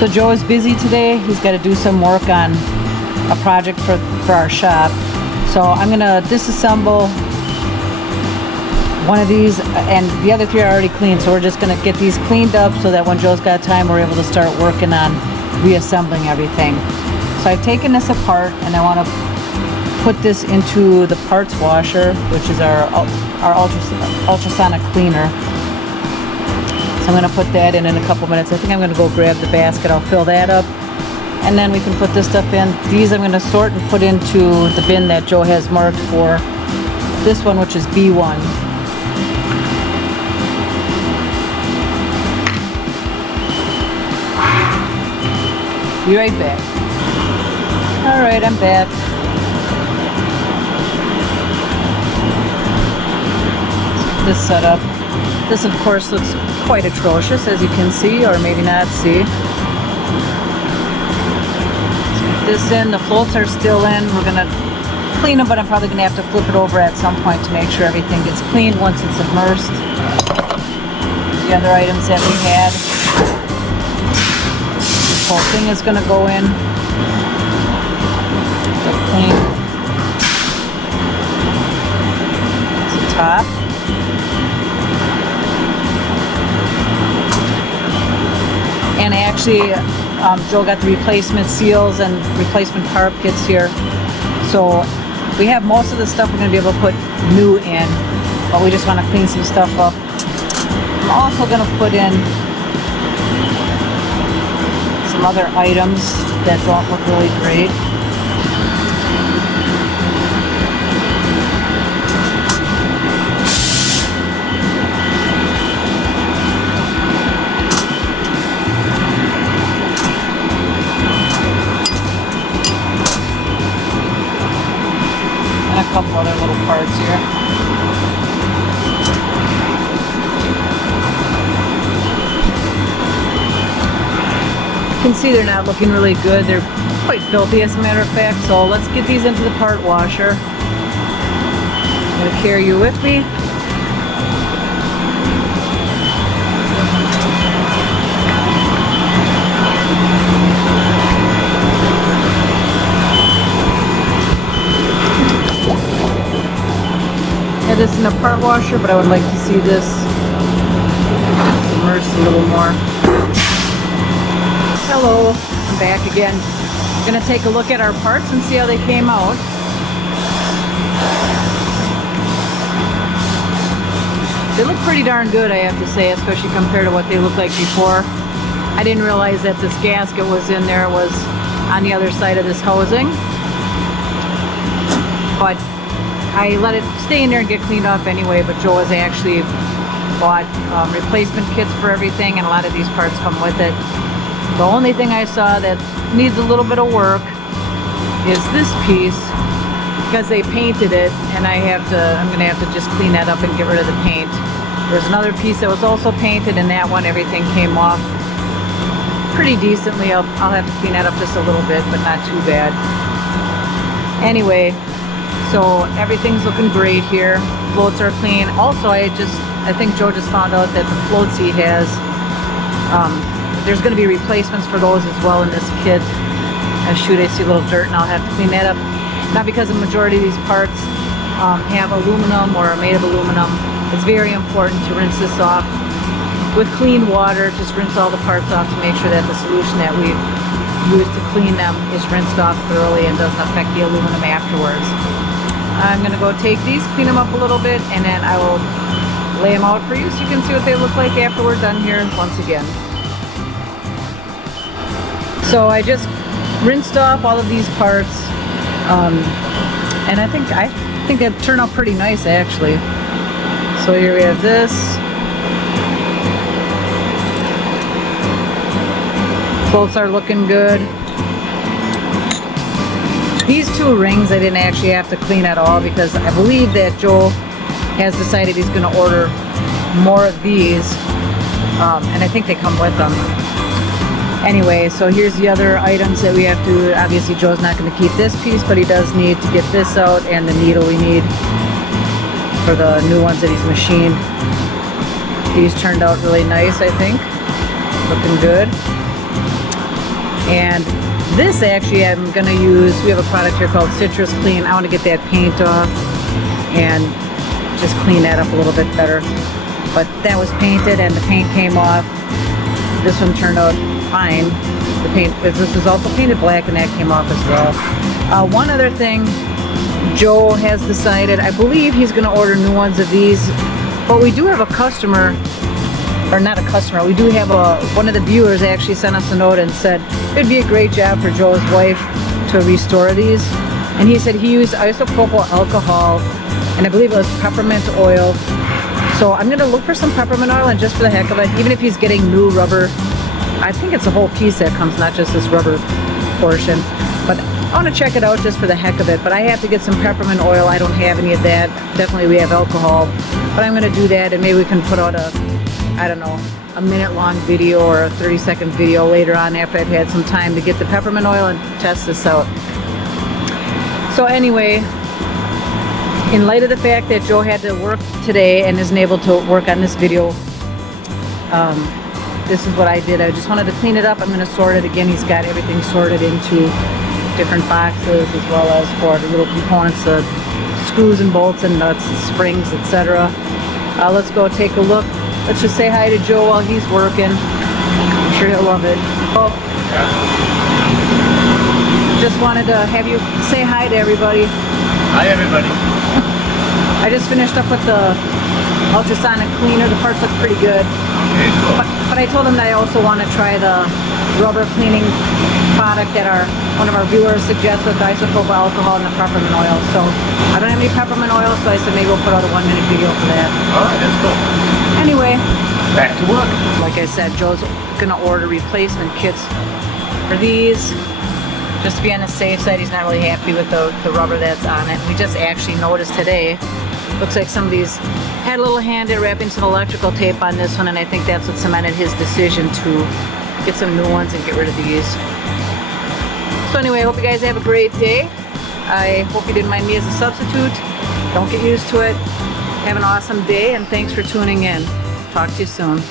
So Joe is busy today. He's got to do some work on a project for our shop. So I'm going to disassemble one of these, and the other three are already cleaned. So we're just going to get these cleaned up so that when Joe's got time, we're able to start working on reassembling everything. So I've taken this apart, and I want to put this into the parts washer, which is our ultrasonic cleaner. So I'm going to put that in a couple minutes. I think I'm going to go grab the basket. I'll fill that up, and then we can put this stuff in. These I'm going to sort and put into the bin that Joe has marked for this one, which is B1. Be right back. All right, I'm back. This setup. This, of course, looks quite atrocious, as you can see, or maybe not see. Let's get this in. The floats are still in. We're going to clean them, but I'm probably going to have to flip it over at some point to make sure everything gets cleaned once it's immersed. The other items that we had. This whole thing is going to go in. Get clean. The top. And actually, Joe got the replacement seals and replacement carb kits here. So we have most of the stuff we're going to be able to put new in, but we just want to clean some stuff up. I'm also going to put in some other items that don't look really great. A couple other little parts here. You can see they're not looking really good. They're quite filthy, as a matter of fact. So let's get these into the part washer. I'm going to carry you with me. This in a part washer, but I would like to see this immersed a little more. Hello, I'm back again. I'm going to take a look at our parts and see how they came out. They look pretty darn good, I have to say, especially compared to what they looked like before. I didn't realize that this gasket was in there, was on the other side of this housing. But I let it stay in there and get cleaned off anyway, but Joe has actually bought replacement kits for everything, and a lot of these parts come with it. The only thing I saw that needs a little bit of work is this piece, because they painted it, and I'm going to have to just clean that up and get rid of the paint. There's another piece that was also painted, and that one, everything came off pretty decently. I'll have to clean that up just a little bit, but not too bad. Anyway, so everything's looking great here. Floats are clean. Also, I think Joe just found out that the floats he has, there's going to be replacements for those as well in this kit. Shoot, I see a little dirt, and I'll have to clean that up. Not because the majority of these parts have aluminum or are made of aluminum. It's very important to rinse this off with clean water. Just rinse all the parts off to make sure that the solution that we've used to clean them is rinsed off thoroughly and doesn't affect the aluminum afterwards. I'm going to go take these, clean them up a little bit, and then I will lay them out for you so you can see what they look like after we're done here once again. So I just rinsed off all of these parts, and I think it turned out pretty nice, actually. So here we have this. Bolts are looking good. These two rings I didn't actually have to clean at all, because I believe that Joel has decided he's going to order more of these, and I think they come with them. Anyway, so here's the other items that we have to, obviously Joe's not going to keep this piece, but he does need to get this out, and the needle we need for the new ones that he's machined. These turned out really nice, I think. Looking good. And this actually I'm gonna use, we have a product here called Citrus Clean. I want to get that paint off and just clean that up a little bit better. But that was painted and the paint came off. This one turned out fine. The paint, this is also painted black and that came off as well. One other thing, Joe has decided, I believe he's going to order new ones of these, but we do have a customer, or not a customer, we do have one of the viewers actually sent us a note and said it'd be a great job for Joe's wife to restore these. And he said he used isopropyl alcohol and I believe it was peppermint oil. So I'm going to look for some peppermint oil, and just for the heck of it, even if he's getting new rubber, I think it's a whole piece that comes, not just this rubber portion. But I want to check it out just for the heck of it. But I have to get some peppermint oil. I don't have any of that. Definitely we have alcohol. But I'm going to do that, and maybe we can put out a, I don't know, a minute-long video or a 30-second video later on after I've had some time to get the peppermint oil and test this out. So anyway, in light of the fact that Joe had to work today and isn't able to work on this video, this is what I did. I just wanted to clean it up. I'm going to sort it again. He's got everything sorted into different boxes, as well as for the little components, the screws and bolts and nuts and springs, etc. Let's go take a look. Let's just say hi to Joe while he's working. I'm sure he'll love it. Oh. Just wanted to have you say hi to everybody. Hi everybody. I just finished up with the ultrasonic cleaner. The parts look pretty good. Okay, cool. But I told him that I also want to try the rubber cleaning product that one of our viewers suggested with the isopropyl alcohol and the peppermint oil. So I don't have any peppermint oil, so I said maybe we'll put out a 1-minute video for that. Alright, that's cool. Anyway, back to work. Like I said, Joe's gonna order replacement kits for these. Just to be on the safe side, he's not really happy with the rubber that's on it. We just actually noticed today, looks like some of these had a little hand at wrapping some electrical tape on this one, and I think that's what cemented his decision to get some new ones and get rid of these. So anyway, I hope you guys have a great day. I hope you didn't mind me as a substitute. Don't get used to it. Have an awesome day, and thanks for tuning in. Talk to you soon.